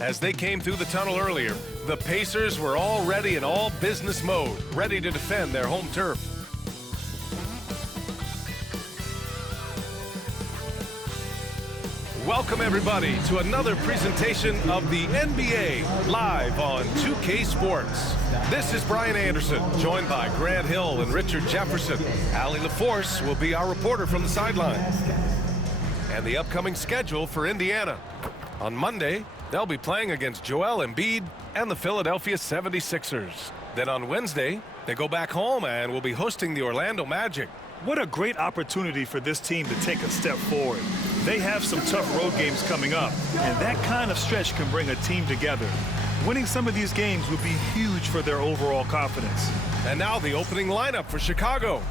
As they came through the tunnel earlier, the Pacers were already in all business mode, ready to defend their home turf. Welcome everybody to another presentation of the NBA live on 2K Sports. This is Brian Anderson, joined by Grant Hill and Richard Jefferson. Allie LaForce will be our reporter from the sidelines. And the upcoming schedule for Indiana. On Monday, they'll be playing against Joel Embiid and the Philadelphia 76ers. Then on Wednesday, they go back home and will be hosting the Orlando Magic. What a great opportunity for this team to take a step forward. They have some tough road games coming up, and that kind of stretch can bring a team together. Winning some of these games would be huge for their overall confidence. And now the opening lineup for Chicago.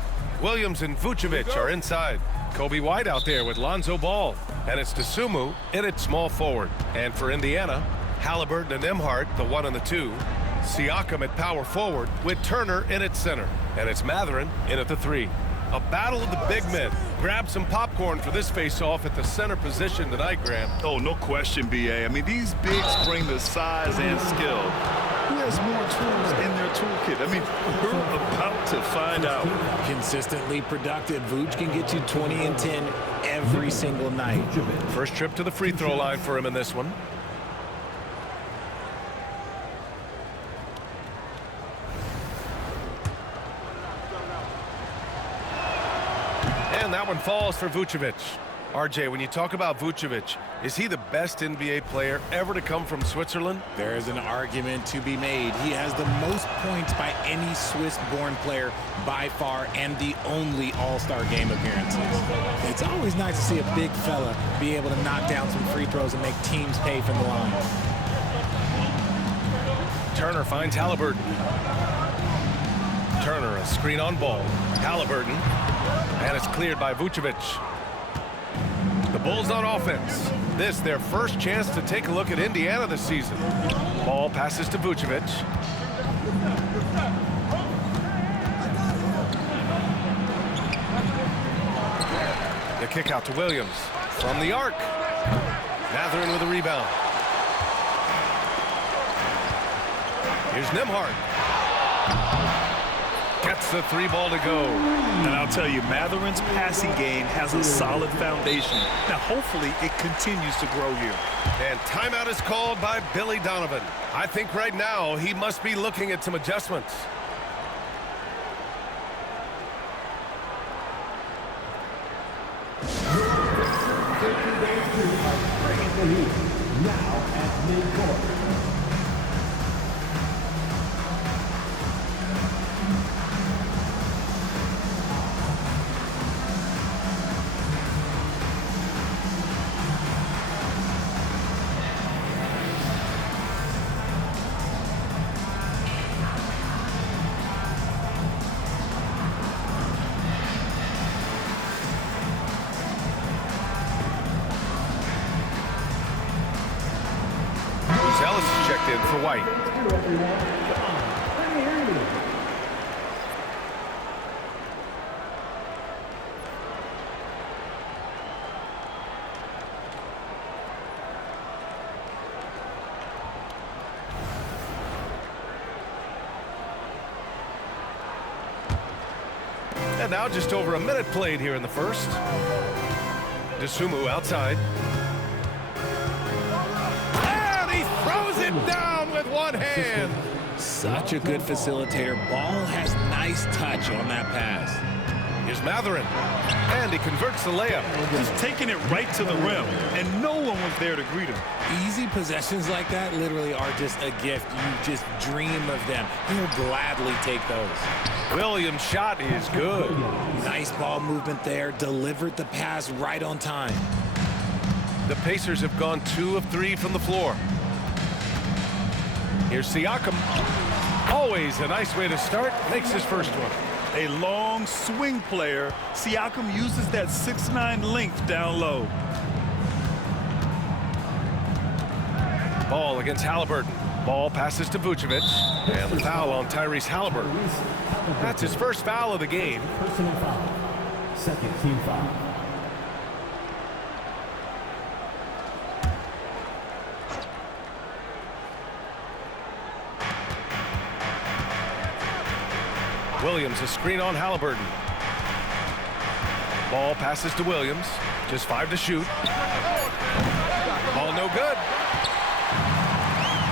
Williams and Vucevic are inside. Kobe White out there with Lonzo Ball. And it's Dosunmu in at small forward. And for Indiana, Halliburton and Nembhard, the 1 and the 2. Siakam at power forward with Turner in at center. And it's Mathurin in at the 3. A battle of the big men. Grab some popcorn for this face-off at the center position tonight, Graham. Oh, no question, B.A. I mean, these bigs bring the size and skill. Who has more tools in their toolkit? I mean, we're about to find out. Consistently productive. Vooch can get you 20 and 10 every single night. First trip to the free throw line for him in this one. And that one falls for Vucevic. RJ, when you talk about Vucevic, is he the best NBA player ever to come from Switzerland? There is an argument to be made. He has the most points by any Swiss-born player by far and the only All-Star game appearances. It's always nice to see a big fella be able to knock down some free throws and make teams pay from the line. Turner finds Halliburton. Turner, a screen on ball. Halliburton. And it's cleared by Vucevic. The Bulls on offense. This their first chance to take a look at Indiana this season. Ball passes to Vucevic. The kick out to Williams. From the arc. Mathurin with a rebound. Here's Nembhard. Gets the 3 ball to go. And I'll tell you, Mathurin's passing game has a solid foundation. Now, hopefully, it continues to grow here. And timeout is called by Billy Donovan. I think right now he must be looking at some adjustments. Now at midcourt. Ellis is checked in for White. And now just over a minute played here in the first. Dosunmu outside. Down with one hand. Such a good facilitator. Ball has nice touch on that pass. Here's Mathurin. And he converts the layup. Just taking it right to the rim, and no one was there to greet him. Easy possessions like that literally are just a gift. You just dream of them. He'll gladly take those. Williams' shot is good. Nice ball movement there. Delivered the pass right on time. The Pacers have gone 2 of 3 from the floor. Here's Siakam. Always a nice way to start. Makes his first one. A long swing player. Siakam uses that 6'9" length down low. Ball against Halliburton. Ball passes to Vucevic. And the foul on Tyrese Halliburton. That's his first foul of the game. Personal foul. Second team foul. Williams, a screen on Halliburton. Ball passes to Williams. Just 5 to shoot. Ball no good.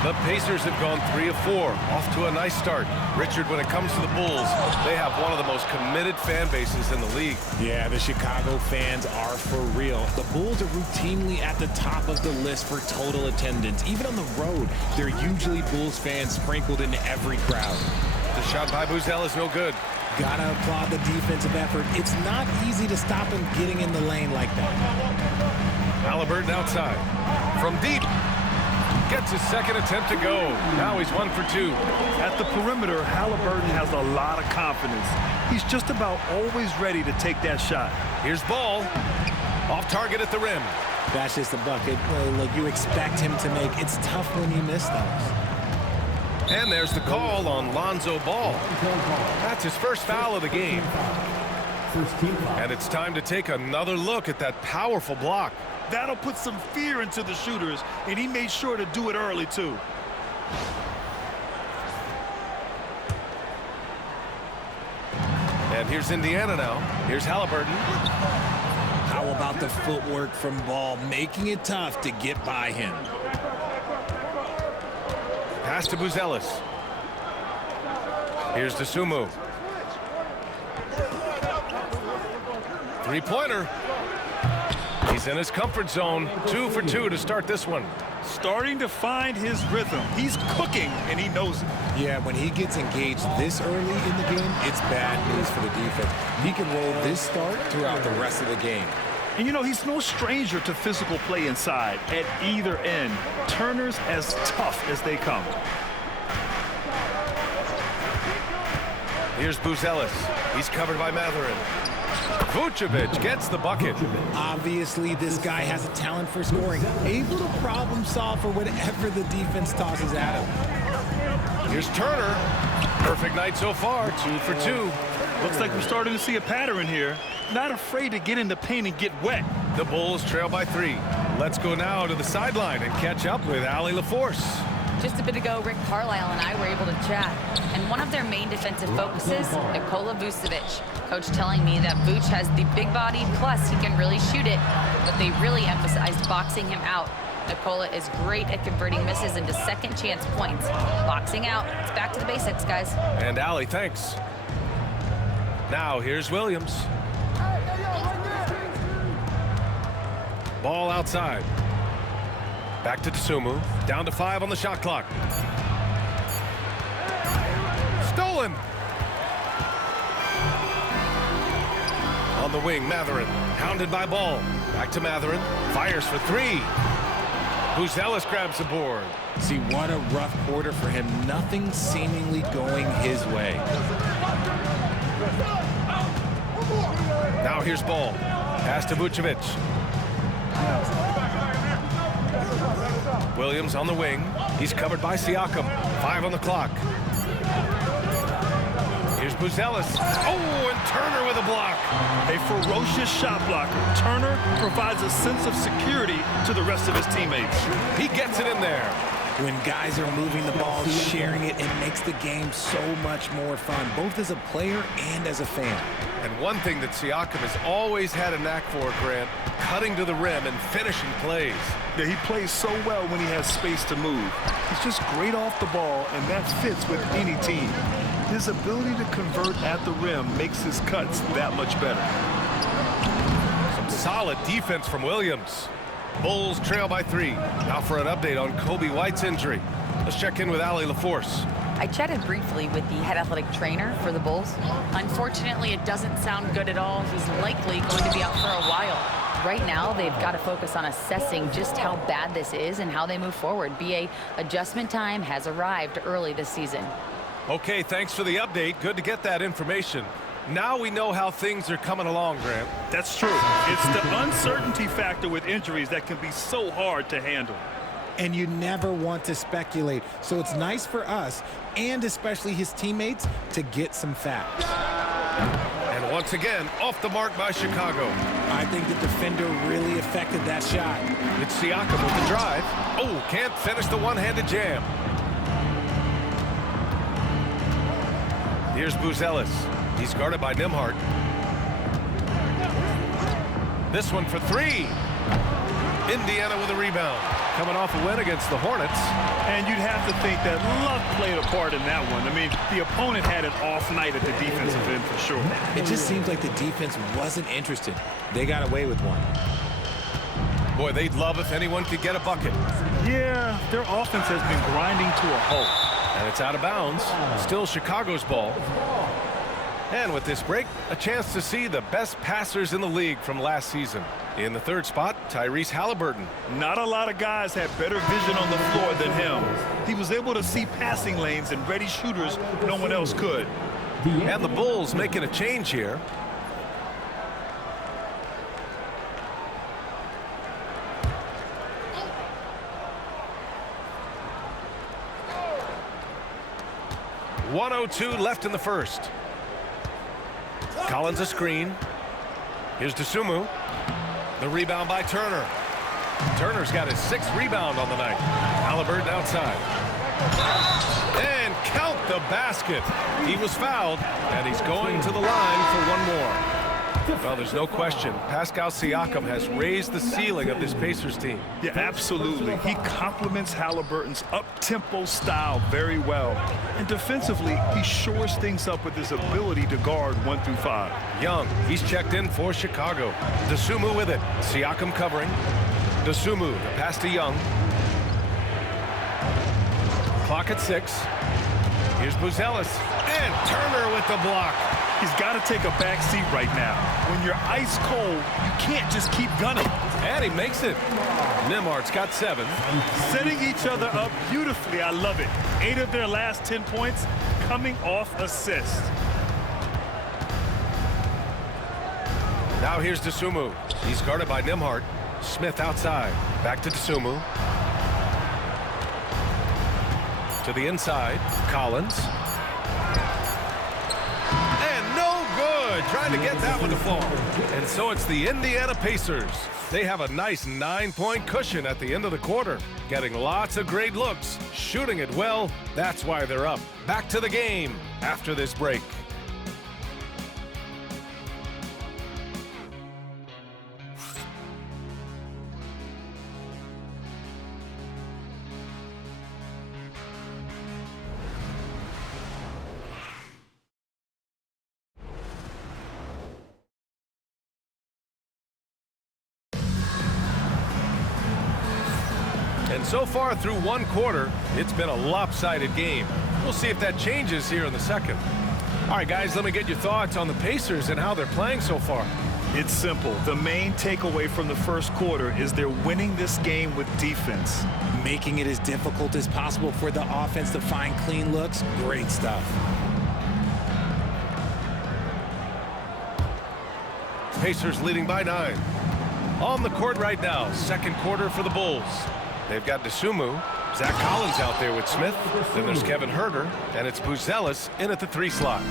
The Pacers have gone 3 of 4, off to a nice start. Richard, when it comes to the Bulls, they have one of the most committed fan bases in the league. Yeah, the Chicago fans are for real. The Bulls are routinely at the top of the list for total attendance. Even on the road, they're usually Bulls fans sprinkled into every crowd. The shot by Buzel is no good. Gotta applaud the defensive effort. It's not easy to stop him getting in the lane like that. Halliburton outside. From deep. Gets his second attempt to go. Now he's 1 for 2. At the perimeter, Halliburton has a lot of confidence. He's just about always ready to take that shot. Here's Ball. Off target at the rim. That's just a bucket. Look, you expect him to make. It's tough when you miss those. And there's the call on Lonzo Ball. That's his first foul of the game. First team foul. And it's time to take another look at that powerful block. That'll put some fear into the shooters, and he made sure to do it early, too. And here's Indiana now. Here's Halliburton. How about the footwork from Ball, making it tough to get by him? Pass to Buzelis. Here's Dosunmu. Three-pointer. He's in his comfort zone. 2 for 2 to start this one. Starting to find his rhythm. He's cooking, and he knows it. Yeah, when he gets engaged this early in the game, it's bad news for the defense. He can roll this start throughout the rest of the game. And, you know, he's no stranger to physical play inside at either end. Turner's as tough as they come. Here's Buzelis. He's covered by Mathurin. Vucevic gets the bucket. Obviously, this guy has a talent for scoring, able to problem solve for whatever the defense tosses at him. Here's Turner. Perfect night so far. 2 for 2. Looks like we're starting to see a pattern here. Not afraid to get in the paint and get wet. The Bulls trail by 3. Let's go now to the sideline and catch up with Allie LaForce. Just a bit ago, Rick Carlisle and I were able to chat, and one of their main defensive focuses, Nikola Vucevic. Coach telling me that Vuce has the big body, plus he can really shoot it, but they really emphasized boxing him out. Nikola is great at converting misses into second chance points. Boxing out. It's back to the basics, guys. And Allie, thanks. Now here's Williams. Ball outside. Back to Dosunmu. Down to 5 on the shot clock. Stolen. On the wing, Mathurin. Hounded by Ball. Back to Mathurin. Fires for 3. Buzelis grabs the board. See, what a rough quarter for him. Nothing seemingly going his way. Now here's Ball. Pass to Vucevic. Williams on the wing. He's covered by Siakam. 5 on the clock. Here's Buzelis. Oh, and Turner with a block. A ferocious shot blocker. Turner provides a sense of security to the rest of his teammates. He gets it in there. When guys are moving the ball, sharing it, it makes the game so much more fun, both as a player and as a fan. And one thing that Siakam has always had a knack for, Grant, cutting to the rim and finishing plays. Yeah, he plays so well when he has space to move. He's just great off the ball, and that fits with any team. His ability to convert at the rim makes his cuts that much better. Some solid defense from Williams. Bulls trail by 3. Now for an update on Kobe White's injury. Let's check in with Allie LaForce. I chatted briefly with the head athletic trainer for the Bulls. Unfortunately, it doesn't sound good at all. He's likely going to be out for a while. Right now, they've got to focus on assessing just how bad this is and how they move forward. BA adjustment time has arrived early this season. Okay, thanks for the update. Good to get that information. Now we know how things are coming along, Grant. That's true. It's the uncertainty factor with injuries that can be so hard to handle. And you never want to speculate. So it's nice for us, and especially his teammates, to get some facts. And once again, off the mark by Chicago. I think the defender really affected that shot. It's Siakam with the drive. Oh, can't finish the one-handed jam. Here's Buzelis. He's guarded by Nembhard. This one for three. Indiana with a rebound. Coming off a win against the Hornets. And you'd have to think that luck played a part in that one. I mean, the opponent had an off night at the defensive end for sure. It just seems like the defense wasn't interested. They got away with one. Boy, they'd love if anyone could get a bucket. Yeah, their offense has been grinding to a halt. And it's out of bounds. Still Chicago's ball. And with this break, a chance to see the best passers in the league from last season. In the third spot, Tyrese Halliburton. Not a lot of guys had better vision on the floor than him. He was able to see passing lanes and ready shooters no one else could. And the Bulls making a change here. .102 left in the first. Collins a screen. Here's Dosunmu. The rebound by Turner. Turner's got his 6th rebound on the night. Halliburton outside. And count the basket. He was fouled, and he's going to the line for one more. Well, there's no question. Pascal Siakam has raised the ceiling of this Pacers team. Yeah, absolutely. He complements Halliburton's up-tempo style very well. And defensively, he shores things up with his ability to guard 1 through 5. Young, he's checked in for Chicago. Dosunmu with it. Siakam covering. Dosunmu, the pass to Young. Clock at 6. Here's Buzelis. And Turner with the block. He's got to take a back seat right now. When you're ice cold, you can't just keep gunning. And he makes it. Nembhard's got 7. Setting each other up beautifully. I love it. 8 of their last 10 points coming off assists. Now here's Dosunmu. He's guarded by Nembhard. Smith outside. Back to Dosunmu. To the inside. Collins. Trying to get that one to fall. And so it's the Indiana Pacers. They have a nice 9-point cushion at the end of the quarter. Getting lots of great looks, shooting it well. That's why they're up. Back to the game after this break. And so far through one quarter, it's been a lopsided game. We'll see if that changes here in the second. All right, guys, let me get your thoughts on the Pacers and how they're playing so far. It's simple. The main takeaway from the first quarter is they're winning this game with defense. Making it as difficult as possible for the offense to find clean looks. Great stuff. Pacers leading by 9. On the court right now, second quarter for the Bulls. They've got Dosunmu. Zach Collins out there with Smith. Then there's Kevin Huerter. And it's Buzelis in at the 3 slot.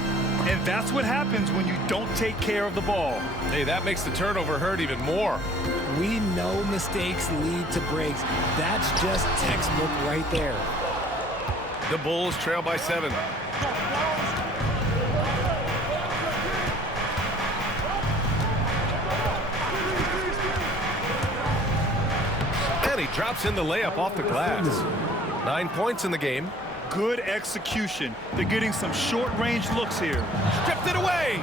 And that's what happens when you don't take care of the ball. Hey, that makes the turnover hurt even more. We know mistakes lead to breaks. That's just textbook right there. The Bulls trail by 7. And he drops in the layup off the glass. 9 points in the game. Good execution. They're getting some short-range looks here. Stripped it away.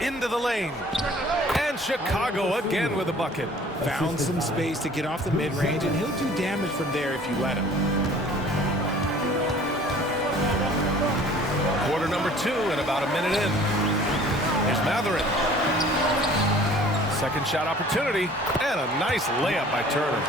Into the lane. And Chicago again with a bucket. Found some space to get off the mid-range, and he'll do damage from there if you let him. Quarter number 2 and about a minute in. Here's Mathurin. Second shot opportunity. And a nice layup by Turner.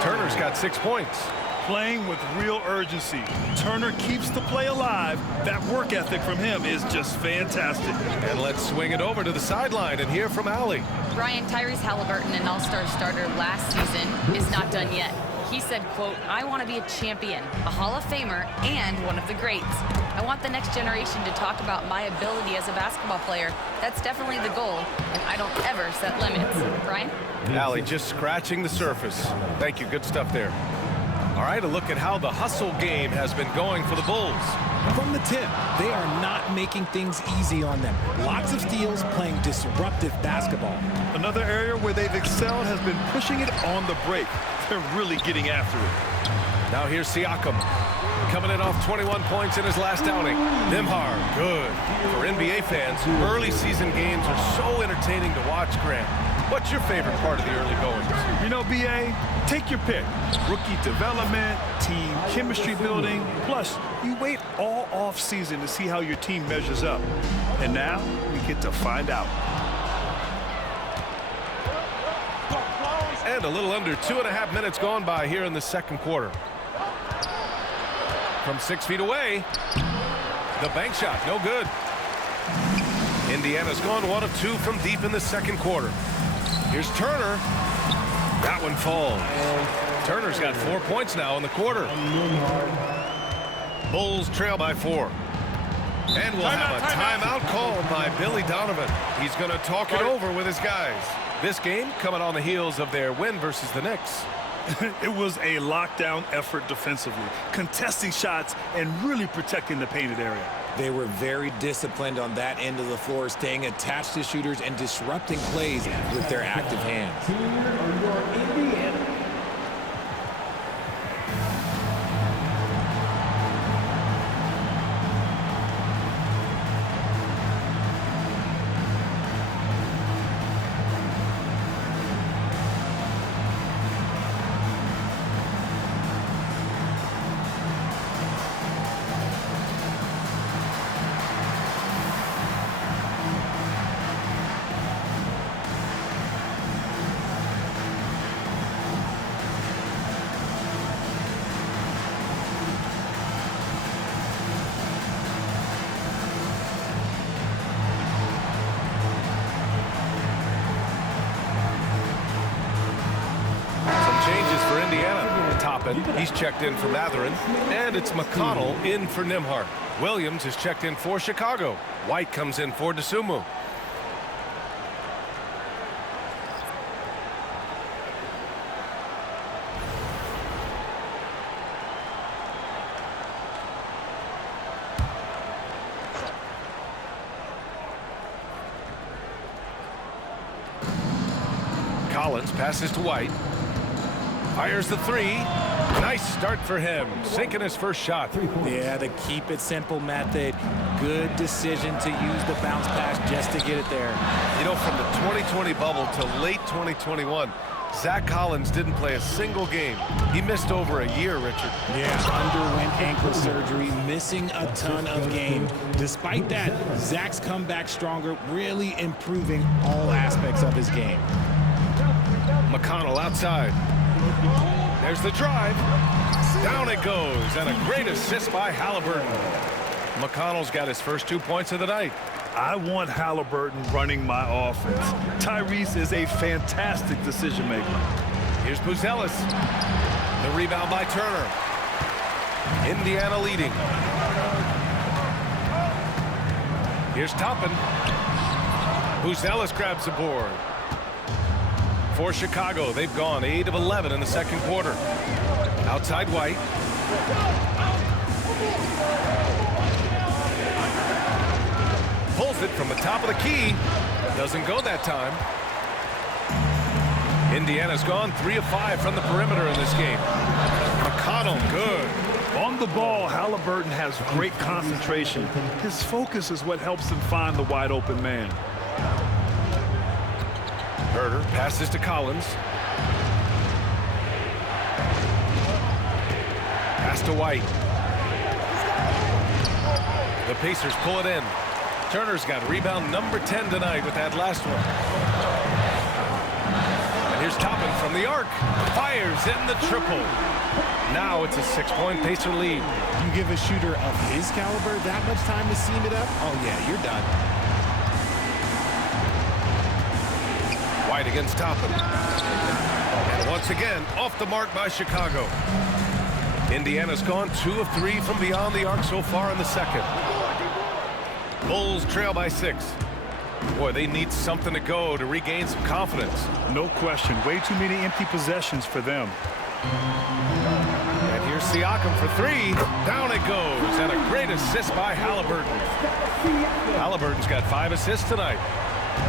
Turner's got 6 points. Playing with real urgency. Turner keeps the play alive. That work ethic from him is just fantastic. And let's swing it over to the sideline and hear from Allie. Brian, Tyrese Halliburton, an all-star starter last season, is not done yet. He said, quote, "I want to be a champion, a Hall of Famer, and one of the greats. I want the next generation to talk about my ability as a basketball player. That's definitely the goal, and I don't ever set limits." Brian? Allie just scratching the surface. Thank you. Good stuff there. All right, a look at how the hustle game has been going for the Bulls. From the tip, they are not making things easy on them. Lots of steals, playing disruptive basketball. Another area where they've excelled has been pushing it on the break. They're really getting after it. Now here's Siakam, coming in off 21 points in his last outing. Nembhard, good. For NBA fans, early season games are so entertaining to watch, Grant. What's your favorite part of the early goings? You know, B.A., take your pick. Rookie development, team chemistry building. Plus, you wait all off season to see how your team measures up. And now, we get to find out. And a little under 2.5 minutes gone by here in the second quarter. From 6 feet away, the bank shot, no good. Indiana's gone 1 of 2 from deep in the second quarter. Here's Turner. That one falls. Turner's got 4 points now in the quarter. Bulls trail by 4. And we'll have a timeout called by Billy Donovan. He's going to talk it over with his guys. This game coming on the heels of their win versus the Knicks. It was a lockdown effort defensively, contesting shots and really protecting the painted area. They were very disciplined on that end of the floor, staying attached to shooters and disrupting plays with their active hands. He's checked in for Mathurin, and it's McConnell in for Nembhard. Williams is checked in for Chicago. White comes in for Dosunmu. Collins passes to White. Fires the 3. Nice start for him, sinking his first shot. Yeah, the keep it simple method. Good decision to use the bounce pass just to get it there. You know, from the 2020 bubble to late 2021, Zach Collins didn't play a single game. He missed over a year, Richard. Yeah, underwent ankle surgery, missing a ton of games. Despite that, Zach's come back stronger, really improving all aspects of his game. McConnell outside. There's the drive. Down it goes, and a great assist by Halliburton. McConnell's got his first 2 points of the night. I want Halliburton running my offense. Tyrese is a fantastic decision maker. Here's Buzelis. The rebound by Turner. Indiana leading. Here's Toppin. Buzelis grabs the board. For Chicago, they've gone 8 of 11 in the second quarter. Outside White. Pulls it from the top of the key. Doesn't go that time. Indiana's gone 3 of 5 from the perimeter in this game. McConnell, good. On the ball, Halliburton has great concentration. His focus is what helps him find the wide open man. Herter passes to Collins. Pass to White. The Pacers pull it in. Turner's got rebound number 10 tonight with that last one. And here's Toppin from the arc. Fires in the triple. Now it's a 6-point Pacer lead. You give a shooter of his caliber that much time to seam it up? Oh, yeah, you're done. White against Toppin. And once again, off the mark by Chicago. Indiana's gone 2 of 3 from beyond the arc so far in the second. Bulls trail by 6. Boy, they need something to go to regain some confidence. No question. Way too many empty possessions for them. And here's Siakam for three. Down it goes, and a great assist by Halliburton. Halliburton's got 5 assists tonight.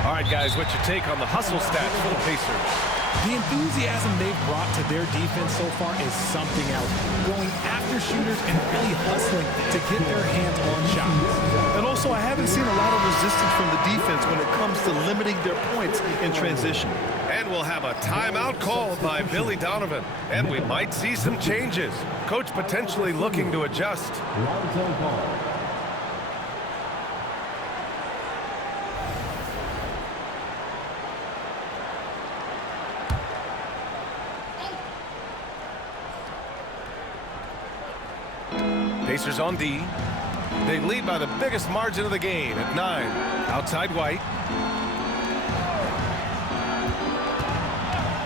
All right, guys, what's your take on the hustle stats for the Pacers? The enthusiasm they've brought to their defense so far is something else. Going after shooters and really hustling to get their hands on shots. And also, I haven't seen a lot of resistance from the defense when it comes to limiting their points in transition. And we'll have a timeout called by Billy Donovan. And we might see some changes. Coach potentially looking to adjust. Pacers on D. They lead by the biggest margin of the game at 9. Outside White.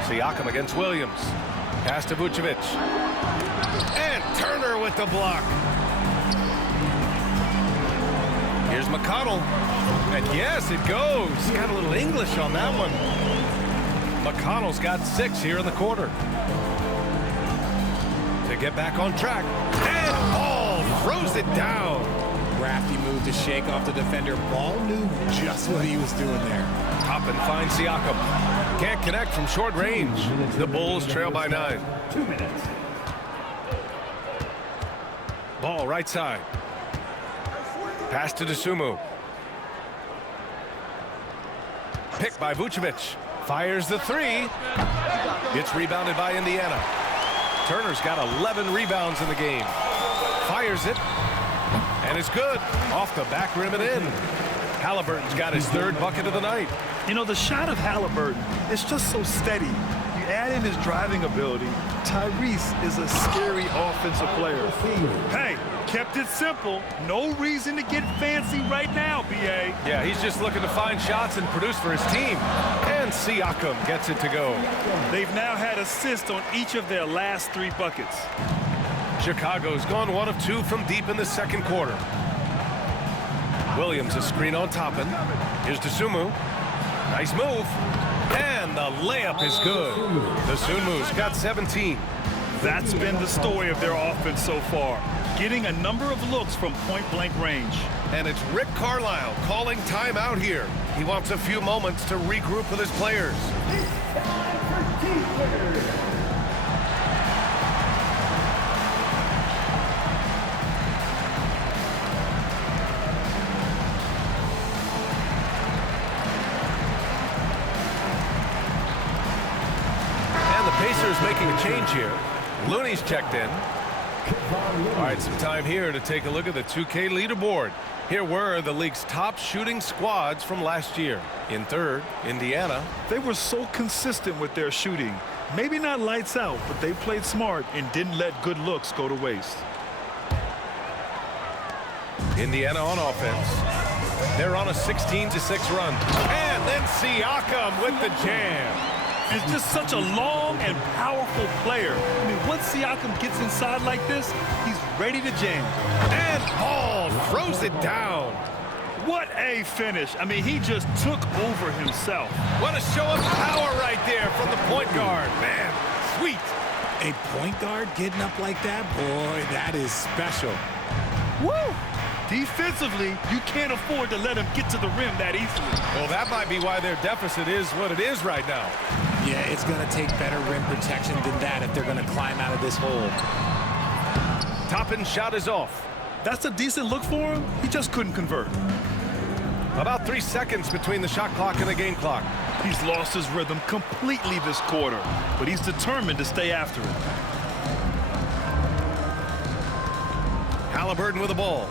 Siakam against Williams. Pass to Vucevic. And Turner with the block. Here's McConnell. And yes, it goes. Got a little English on that one. McConnell's got 6 here in the quarter. To get back on track. And Ball throws it down. Crafty move to shake off the defender. Ball knew just what he was doing there. Toppin finds Siakam. Can't connect from short range. The Bulls trail by 9. 2 minutes. Ball right side. Pass to Dosunmu. Picked by Vucevic. Fires the 3. It's rebounded by Indiana. Turner's got 11 rebounds in the game. Fires it. And it's good. Off the back rim and in. Halliburton's got his 3rd bucket of the night. You know, the shot of Halliburton is just so steady. You add in his driving ability. Tyrese is a scary offensive player. Hey, kept it simple. No reason to get fancy right now, B.A. Yeah, he's just looking to find shots and produce for his team. And Siakam gets it to go. They've now had assists on each of their last 3 buckets. Chicago's gone 1 of 2 from deep in the 2nd quarter. Williams a screen on Toppin. Here's Dosunmu. Nice move. And the layup is good. Dosunmu's got 17. That's been the story of their offense so far. Getting a number of looks from point-blank range. And it's Rick Carlisle calling timeout here. He wants a few moments to regroup with his players. Pacers making a change here. Looney's checked in. All right, some time here to take a look at the 2K leaderboard. Here were the league's top shooting squads from last year. In 3rd, Indiana. They were so consistent with their shooting. Maybe not lights out, but they played smart and didn't let good looks go to waste. Indiana on offense. They're on a 16-6 run. And then Siakam with the jam. Is just such a long and powerful player. I mean, once Siakam gets inside like this, he's ready to jam. And Ball throws it down. What a finish. I mean, he just took over himself. What a show of power right there from the point guard. Man, sweet. A point guard getting up like that? Boy, that is special. Woo! Defensively, you can't afford to let him get to the rim that easily. Well, that might be why their deficit is what it is right now. Yeah, it's going to take better rim protection than that if they're going to climb out of this hole. Toppin's shot is off. That's a decent look for him. He just couldn't convert. About 3 seconds between the shot clock and the game clock. He's lost his rhythm completely this quarter, but he's determined to stay after it. Halliburton with the ball.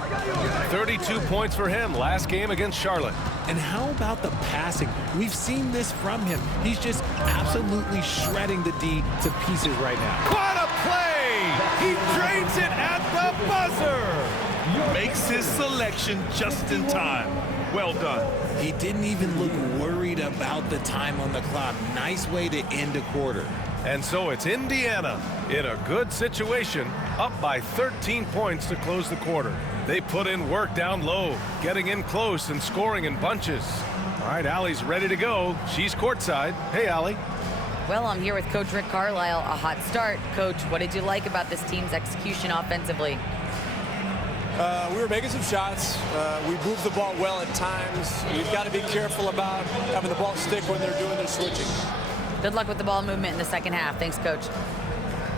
32 points for him last game against Charlotte. And how about the passing? We've seen this from him. He's just absolutely shredding the D to pieces right now. What a play! He drains it at the buzzer! Makes his selection just in time. Well done. He didn't even look worried about the time on the clock. Nice way to end a quarter. And so it's Indiana in a good situation, up by 13 points to close the quarter. They put in work down low, getting in close and scoring in bunches. All right, Allie's ready to go. She's courtside. Hey, Allie. Well, I'm here with Coach Rick Carlisle. A hot start. Coach, what did you like about this team's execution offensively? We were making some shots. We moved the ball well at times. You've got to be careful about having the ball stick when they're doing their switching. Good luck with the ball movement in the second half. Thanks, Coach.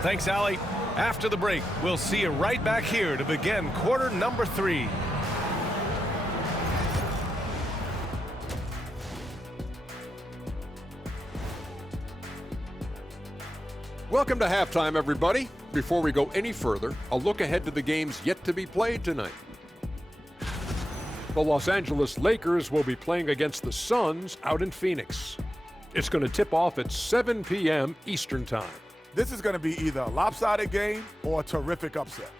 Thanks, Allie. After the break, we'll see you right back here to begin quarter number 3. Welcome to halftime, everybody. Before we go any further, a look ahead to the games yet to be played tonight. The Los Angeles Lakers will be playing against the Suns out in Phoenix. It's going to tip off at 7 p.m. Eastern Time. This is going to be either a lopsided game or a terrific upset.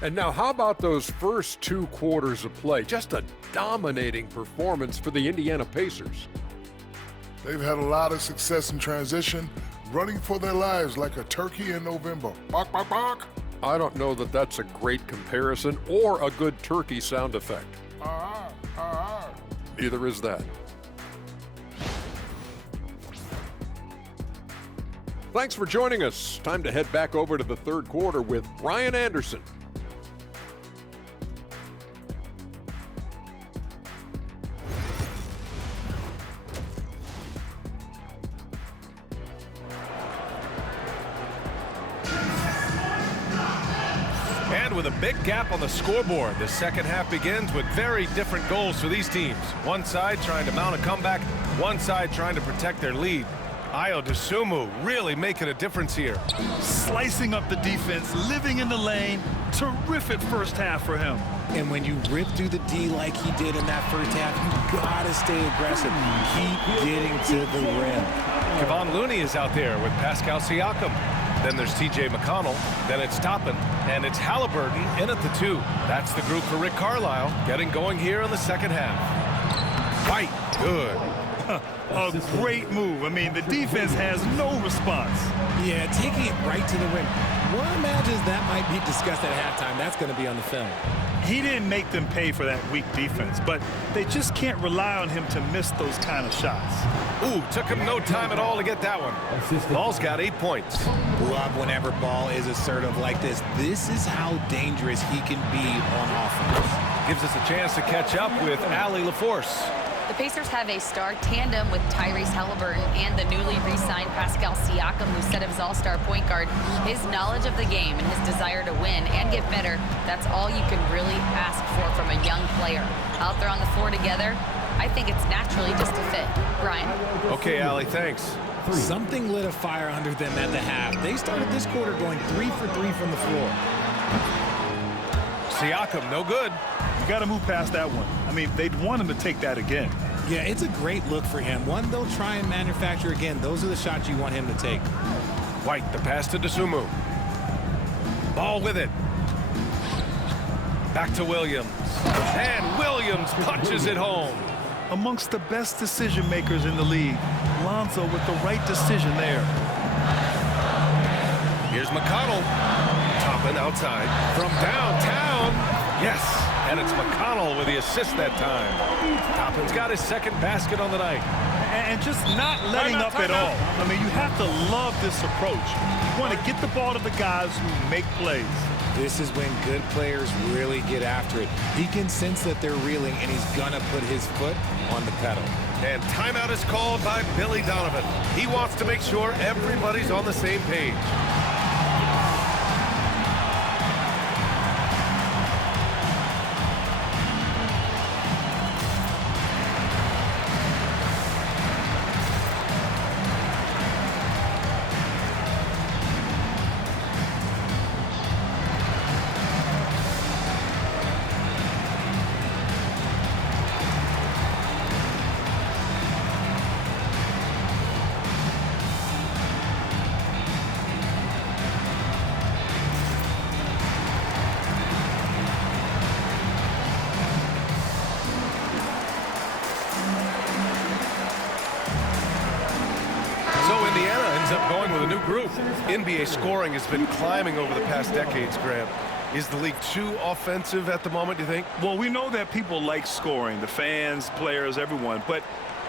And now, how about those first 2 quarters of play? Just a dominating performance for the Indiana Pacers. They've had a lot of success in transition, running for their lives like a turkey in November. Bark, bark, bark. I don't know that that's a great comparison or a good turkey sound effect. Neither is that. Thanks for joining us. Time to head back over to the third quarter with Brian Anderson. And with a big gap on the scoreboard, the second half begins with very different goals for these teams. One side trying to mount a comeback, one side trying to protect their lead. Ayo Dosunmu really making a difference here. Slicing up the defense, living in the lane. Terrific first half for him. And when you rip through the D like he did in that first half, you gotta stay aggressive. Keep getting to the rim. Kevon Looney is out there with Pascal Siakam. Then there's TJ McConnell. Then it's Toppin. And it's Halliburton in at the 2. That's the group for Rick Carlisle getting going here in the second half. White, good. A great move. I mean, the defense has no response. Yeah, taking it right to the rim. One imagines that might be discussed at halftime. That's going to be on the film. He didn't make them pay for that weak defense, but they just can't rely on him to miss those kind of shots. Ooh, took him no time at all to get that one. Ball's got 8 points. Love whenever Ball is assertive like this. This is how dangerous he can be on offense. Gives us a chance to catch up with Allie LaForce. The Pacers have a star tandem with Tyrese Halliburton and the newly re-signed Pascal Siakam, who set his all-star point guard. His knowledge of the game and his desire to win and get better, that's all you can really ask for from a young player. Out there on the floor together, I think it's naturally just a fit. Brian. Okay, Allie, thanks. Something lit a fire under them at the half. They started this quarter going 3 for 3 from the floor. Siakam, no good. You got to move past that one. I mean, they'd want him to take that again. Yeah, it's a great look for him. One they'll try and manufacture again. Those are the shots you want him to take. White, the pass to Dosunmu. Ball with it. Back to Williams. And Williams punches it home. Amongst the best decision makers in the league, Lonzo with the right decision there. Here's McConnell. Toppin outside. From downtown. Yes. And it's McConnell with the assist that time. Toppin's got his second basket on the night. And just not letting up at all. I mean, you have to love this approach. You want to get the ball to the guys who make plays. This is when good players really get after it. He can sense that they're reeling, and he's going to put his foot on the pedal. And timeout is called by Billy Donovan. He wants to make sure everybody's on the same page. Going with a new group. NBA scoring has been climbing over the past decades, Graham. Is the league too offensive at the moment, do you think? Well, we know that people like scoring, the fans, players, everyone, but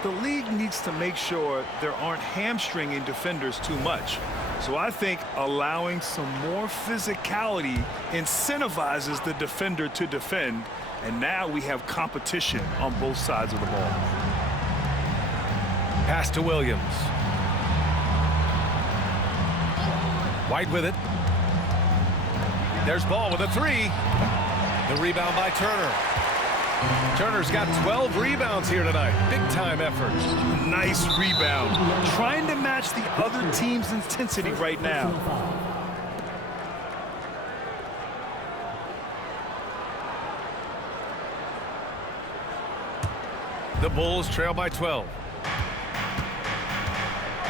the league needs to make sure there aren't hamstringing defenders too much. So I think allowing some more physicality incentivizes the defender to defend, and now we have competition on both sides of the ball. Pass to Williams. White with it. There's Ball with a three. The rebound by Turner. Turner's got 12 rebounds here tonight. Big-time effort. Nice rebound. Trying to match the other team's intensity right now. The Bulls trail by 12.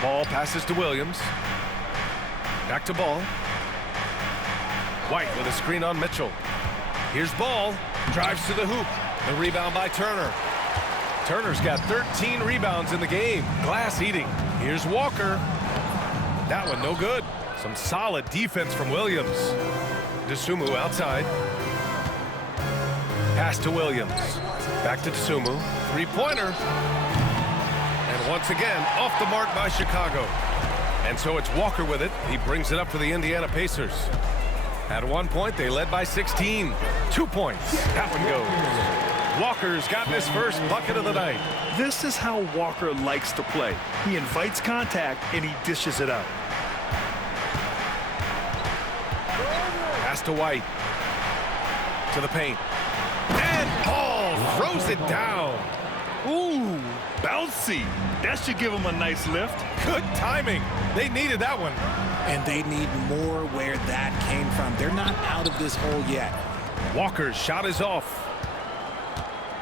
Ball passes to Williams. Back to Ball. White with a screen on Mitchell. Here's Ball. Drives to the hoop. The rebound by Turner. Turner's got 13 rebounds in the game. Glass eating. Here's Walker. That one no good. Some solid defense from Williams. Dosunmu outside. Pass to Williams. Back to Dosunmu. Three-pointer. And once again, off the mark by Chicago. And so it's Walker with it. He brings it up for the Indiana Pacers. At one point, they led by 16. 2 points. That one goes. Walker's gotten his first bucket of the night. This is how Walker likes to play. He invites contact and he dishes it out. Pass to White. To the paint. And Ball throws it down. Ooh, bouncy. That should give him a nice lift. Good timing. They needed that one. And they need more where that came from. They're not out of this hole yet. Walker's shot is off.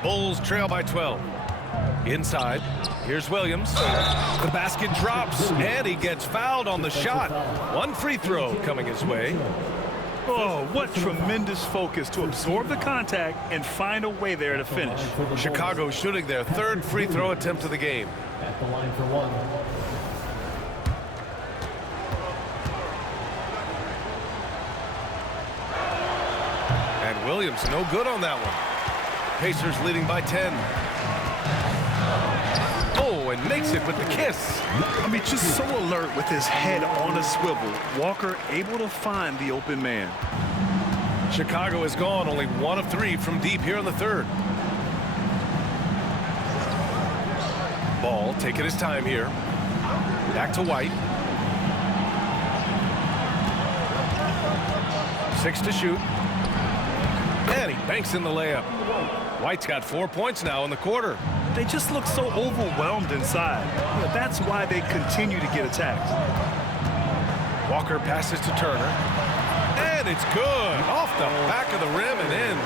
Bulls trail by 12. Inside. Here's Williams. The basket drops, and he gets fouled on the shot. One free throw coming his way. Oh, what tremendous focus to absorb the contact and find a way there to finish. Chicago shooting their third free throw attempt of the game. At the line for one. And Williams no good on that one. Pacers leading by 10. Oh, and makes it with the kiss. I mean, just so alert with his head on a swivel. Walker able to find the open man. Chicago is gone, only 1 of 3 from deep here in the third. Ball taking his time here. Back to White. 6 to shoot. And he banks in the layup. White's got 4 points now in the quarter. They just look so overwhelmed inside. That's why they continue to get attacked. Walker passes to Turner. And it's good. Off the back of the rim and in.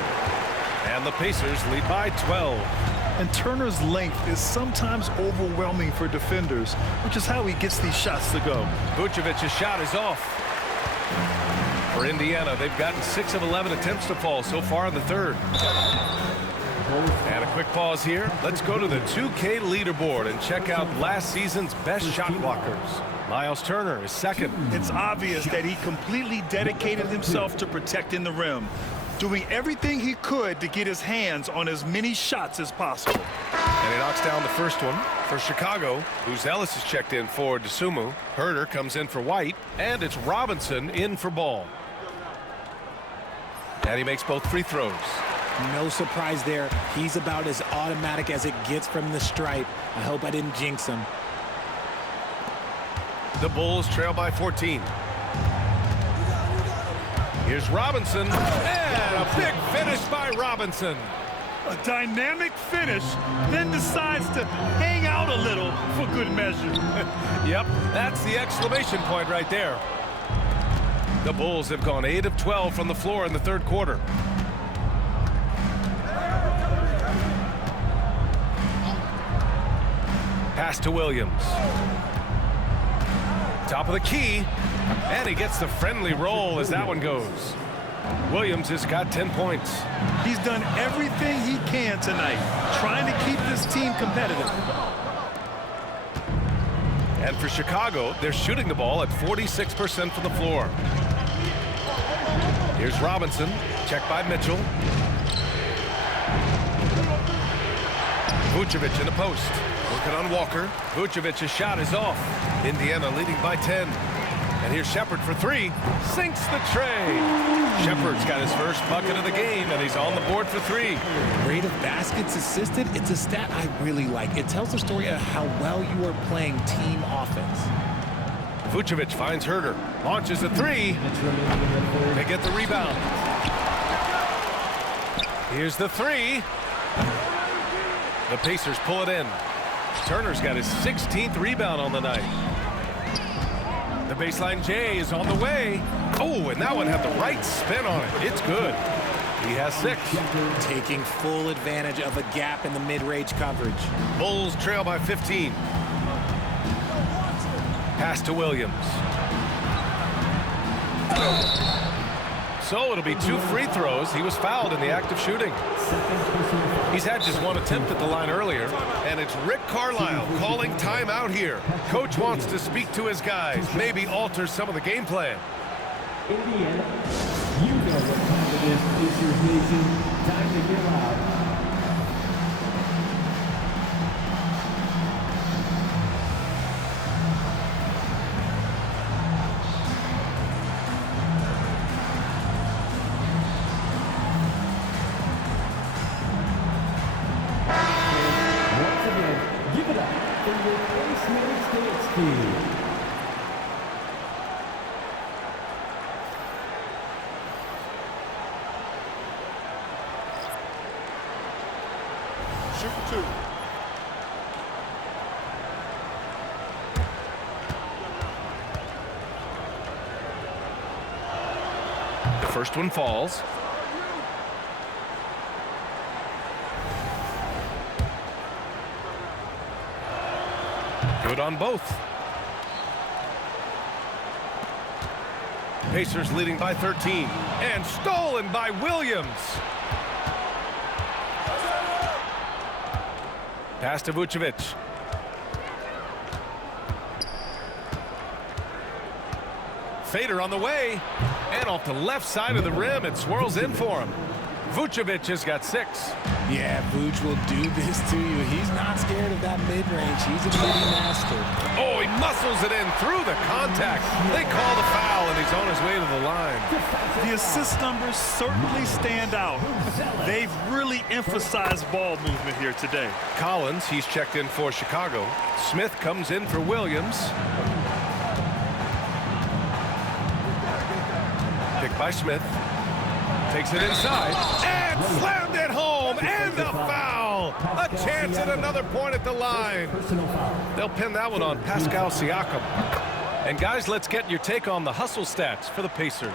And the Pacers lead by 12. And Turner's length is sometimes overwhelming for defenders, which is how he gets these shots to go. Vucevic's shot is off. For Indiana, they've gotten 6 of 11 attempts to fall so far in the third. And a quick pause here. Let's go to the 2K leaderboard and check out last season's best shot blockers. Miles Turner is second. It's obvious that he completely dedicated himself to protecting the rim, doing everything he could to get his hands on as many shots as possible. And he knocks down the first one for Chicago, whose Ellis is checked in for Dosunmu. Herter comes in for White, and it's Robinson in for Ball. And he makes both free throws. No surprise there. He's about as automatic as it gets from the stripe. I hope I didn't jinx him. The Bulls trail by 14. Here's Robinson, and a big finish by Robinson. A dynamic finish, then decides to hang out a little for good measure. Yep, that's the exclamation point right there. The Bulls have gone 8 of 12 from the floor in the third quarter. Pass to Williams. Top of the key, and he gets the friendly roll as that one goes. Williams has got 10 points. He's done everything he can tonight, trying to keep this team competitive. And for Chicago, they're shooting the ball at 46% from the floor. Here's Robinson, checked by Mitchell. Vucevic in the post. Working on Walker. Vucevic's shot is off. Indiana leading by 10. And here's Shepard for three. Sinks the tray. Shepard's got his first bucket of the game, and he's on the board for three. Rate of baskets assisted, it's a stat I really like. It tells the story of how well you are playing team offense. Vucevic finds Herder. Launches a three. They get the rebound. Here's the three. The Pacers pull it in. Turner's got his 16th rebound on the night. The baseline J is on the way. Oh, and that one had the right spin on it. It's good. He has 6. Taking full advantage of a gap in the mid-range coverage. Bulls trail by 15. Pass to Williams. So it'll be 2 free throws. He was fouled in the act of shooting. He's had just 1 attempt at the line earlier, and it's Rick Carlisle calling timeout here. Coach wants to speak to his guys, maybe alter some of the game plan. Indiana, you know what time it is, Pacers Nation. Time to get loud. Shoot for 2. The first one falls. Good on both. Pacers leading by 13. And stolen by Williams. Pass to Vucevic. Fader on the way. And off the left side of the rim, it swirls in for him. Vucevic has got 6. Yeah, Vuce will do this to you. He's not scared of that mid-range. He's a pretty master. Oh, he muscles it in through the contact. They call the foul, and he's on his way to the line. The assist numbers certainly stand out. They've really emphasized ball movement here today. Collins, he's checked in for Chicago. Smith comes in for Williams. Picked by Smith. Takes it inside and slammed it home, and a foul. A chance at another point at the line. They'll pin that one on Pascal Siakam. And guys, let's get your take on the hustle stats for the Pacers.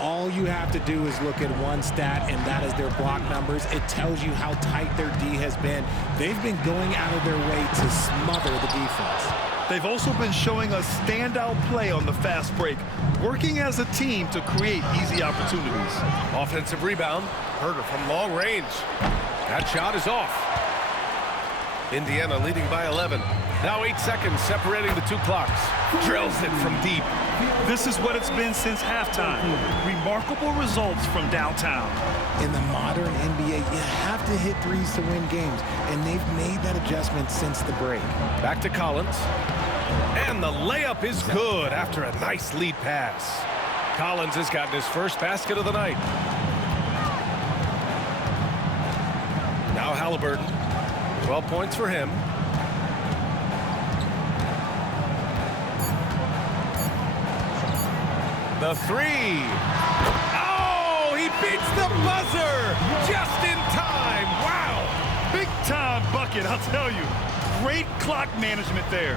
All you have to do is look at one stat, and that is their block numbers. It tells you how tight their D has been. They've been going out of their way to smother the defense. They've also been showing a standout play on the fast break, working as a team to create easy opportunities. Offensive rebound. Herder from long range. That shot is off. Indiana leading by 11. Now 8 seconds separating the 2 clocks. Drills it from deep. This is what it's been since halftime. Remarkable results from downtown. In the modern NBA, you have to hit threes to win games, and they've made that adjustment since the break. Back to Collins. And the layup is good after a nice lead pass. Collins has gotten his first basket of the night. Now Halliburton. 12 points for him. The three. Oh, he beats the buzzer just in time. Wow. Big time bucket, I'll tell you. Great clock management there.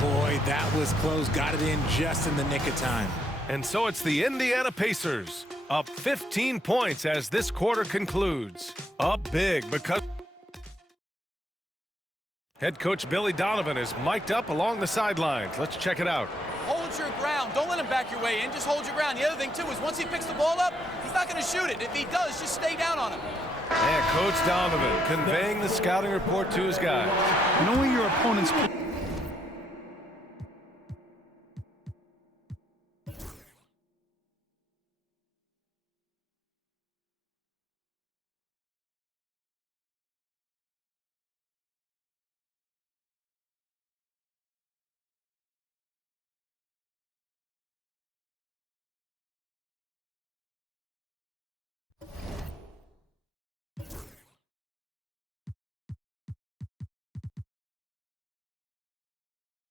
Boy, that was close. Got it in just in the nick of time. And so it's the Indiana Pacers up 15 points as this quarter concludes. Up big because head coach Billy Donovan is mic'd up along the sidelines. Let's check it out. Hold your ground. Don't let him back your way in. Just hold your ground. The other thing, too, is once he picks the ball up, he's not going to shoot it. If he does, just stay down on him. And Coach Donovan conveying the scouting report to his guys. Knowing your opponent's